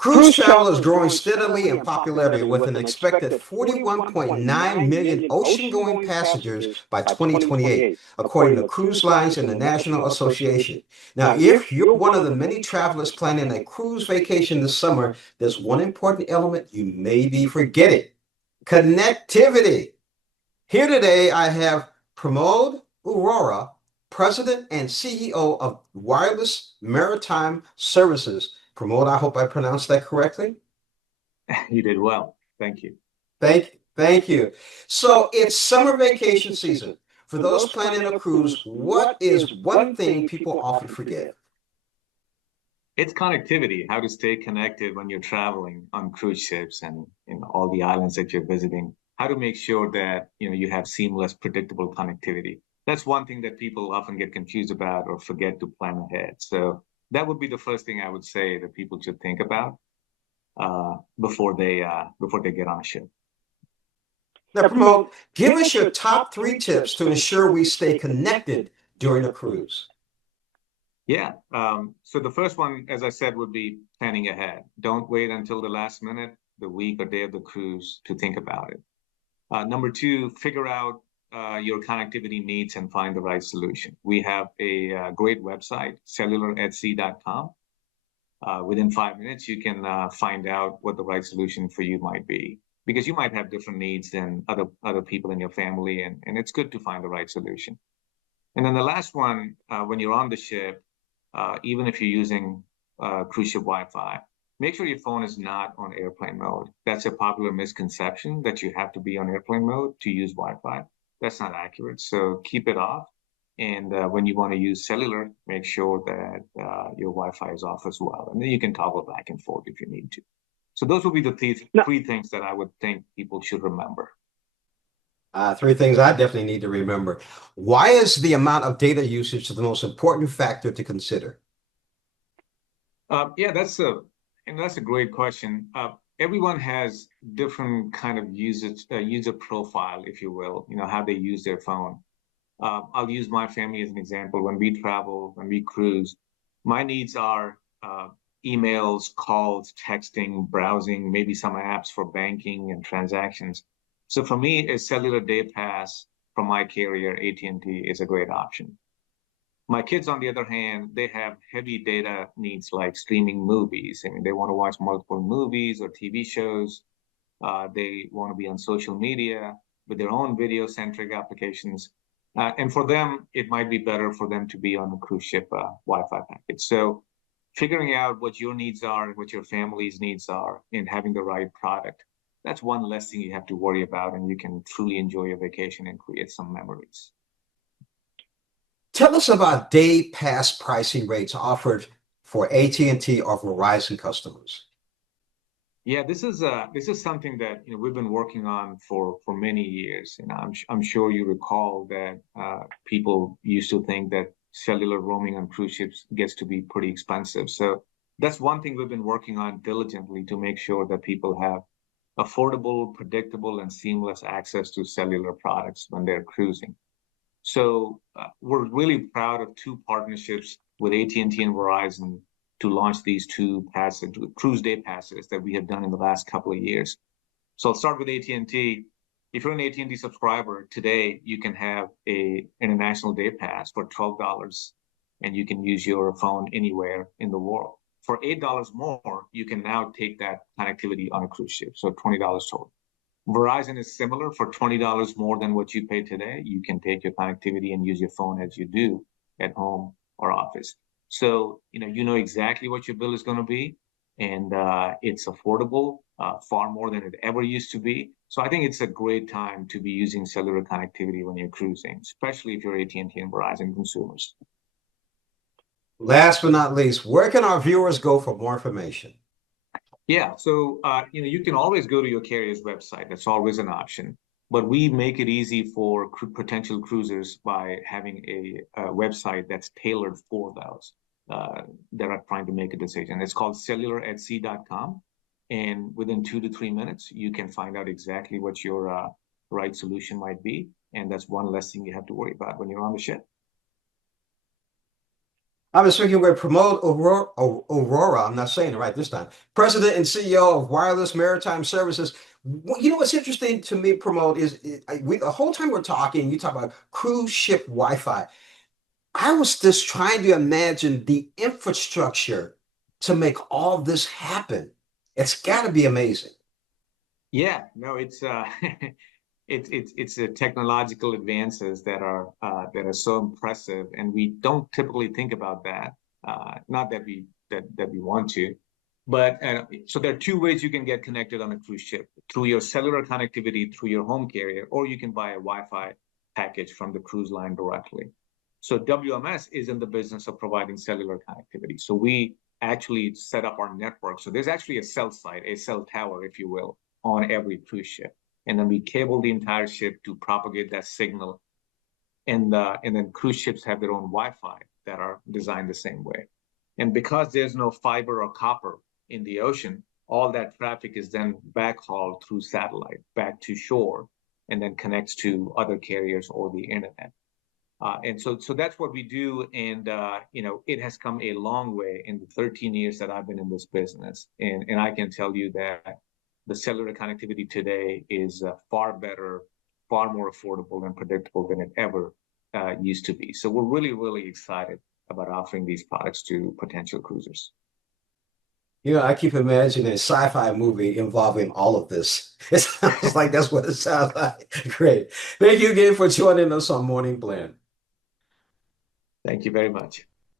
Cruise travel is growing steadily in popularity with an expected 41.9 million ocean-going passengers by 2028, according to Cruise Lines International Association. Now, if you're one of the many travelers planning a cruise vacation this summer, there's one important element you may be forgetting: connectivity. Here today, I have Pramod Arora, President and CEO of Wireless Maritime Services. Pramod, I hope I pronounced that correctly. You did well. Thank you. Thank you. So it's summer vacation season. For those planning a cruise, what is one thing people often forget? It's connectivity, how to stay connected when you're traveling on cruise ships and all the islands that you're visiting, how to make sure that you have seamless, predictable connectivity. That's one thing that people often get confused about or forget to plan ahead. So that would be the first thing I would say that people should think about before they get on a ship. Now, Pramod, give us your top 3 tips to ensure we stay connected during a cruise. Yeah. So the first one, as I said, would be planning ahead. Don't wait until the last minute, the week or day of the cruise to think about it. Number 2, figure out your connectivity needs and find the right solution. We have a great website, cellular@sea.com. Within 5 minutes, you can find out what the right solution for you might be, because you might have different needs than other people in your family, and it's good to find the right solution. And then the last one, when you're on the ship, even if you're using cruise ship Wi-Fi, make sure your phone is not on airplane mode. That's a popular misconception, that you have to be on airplane mode to use Wi-Fi. That's not accurate. So keep it off. And when you want to use cellular, make sure that your Wi-Fi is off as well. And then you can toggle back and forth if you need to. So those would be the three things that I would think people should remember. 3 things I definitely need to remember. Why is the amount of data usage the most important factor to consider? Yeah, that's a great question. Everyone has different kind of user profile, if you will, how they use their phone. I'll use my family as an example. When we travel, when we cruise, my needs are emails, calls, texting, browsing, maybe some apps for banking and transactions. So for me, a cellular day pass from my carrier, AT&T, is a great option. My kids, on the other hand, they have heavy data needs like streaming movies. I mean, they want to watch multiple movies or TV shows. They want to be on social media with their own video-centric applications. And for them, it might be better for them to be on a cruise ship Wi-Fi package. So figuring out what your needs are, what your family's needs are, and having the right product, that's one less thing you have to worry about, and you can truly enjoy your vacation and create some memories. Tell us about day pass pricing rates offered for AT&T or Verizon customers. Yeah, this is something that we've been working on for many years. I'm sure you recall that people used to think that cellular roaming on cruise ships gets to be pretty expensive. So that's one thing we've been working on diligently to make sure that people have affordable, predictable, and seamless access to cellular products when they're cruising. So we're really proud of 2 partnerships with AT&T and Verizon to launch these 2 cruise day passes that we have done in the last couple of years. So I'll start with AT&T. If you're an AT&T subscriber today, you can have a international day pass for $12, and you can use your phone anywhere in the world. For $8 more, you can now take that connectivity on a cruise ship, so $20 total. Verizon is similar. For $20 more than what you pay today, you can take your connectivity and use your phone as you do at home or office. So, you know exactly what your bill is going to be, and it's affordable, far more than it ever used to be. So I think it's a great time to be using cellular connectivity when you're cruising, especially if you're AT&T and Verizon consumers. Last but not least, where can our viewers go for more information? Yeah, so you can always go to your carrier's website. That's always an option. But we make it easy for potential cruisers by having a website that's tailored for those that are trying to make a decision. It's called cellular@sea.com. And within 2 to 3 minutes, you can find out exactly what your right solution might be. And that's one less thing you have to worry about when you're on the ship. I've been speaking with Pramod Arora. I'm not saying it right this time. President and CEO of Wireless Maritime Services. You know what's interesting to me, Pramod, is the whole time we're talking, you talk about cruise ship Wi-Fi. I was just trying to imagine the infrastructure to make all this happen. It's got to be amazing. Yeah, no, it's it's the technological advances that are so impressive, and we don't typically think about that. Not that we want to, but so there are two ways you can get connected on a cruise ship: through your cellular connectivity through your home carrier, or you can buy a Wi-Fi package from the cruise line directly. So WMS is in the business of providing cellular connectivity. So we actually set up our network. So there's actually a cell site, a cell tower, if you will, on every cruise ship, and then we cable the entire ship to propagate that signal. And then cruise ships have their own Wi-Fi that are designed the same way. And because there's no fiber or copper in the ocean, all that traffic is then backhauled through satellite back to shore, and then connects to other carriers or the internet. And so that's what we do. And, it has come a long way in the 13 years that I've been in this business. And I can tell you that the cellular connectivity today is far better, far more affordable and predictable than it ever used to be. So we're really, really excited about offering these products to potential cruisers. I keep imagining a sci-fi movie involving all of this. It sounds like that's what it sounds like. Great. Thank you again for joining us on Morning Blend. Thank you very much.